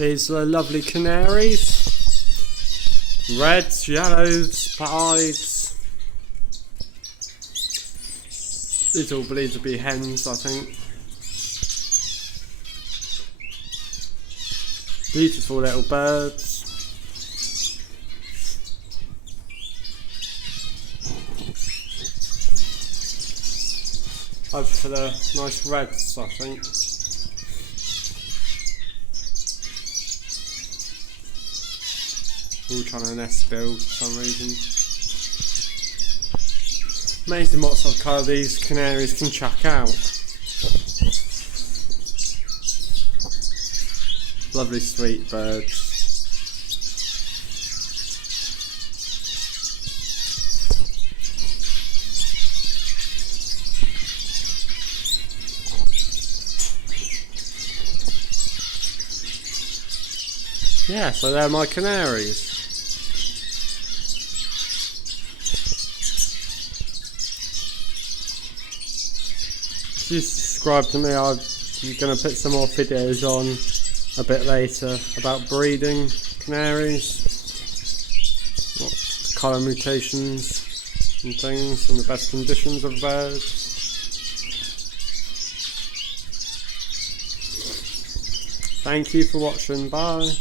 These are lovely canaries. Reds, yellows, pieds. These all believed to be hens, I think. Beautiful little birds. I prefer the nice reds, I think. All trying to nest build for some reason. Amazing what sort of colour these canaries can chuck out. Lovely sweet birds. Yeah, so they're my canaries. If you subscribe to me, I'm going to put some more videos on a bit later about breeding canaries, what colour mutations and things, and the best conditions of birds. Thank you for watching, bye.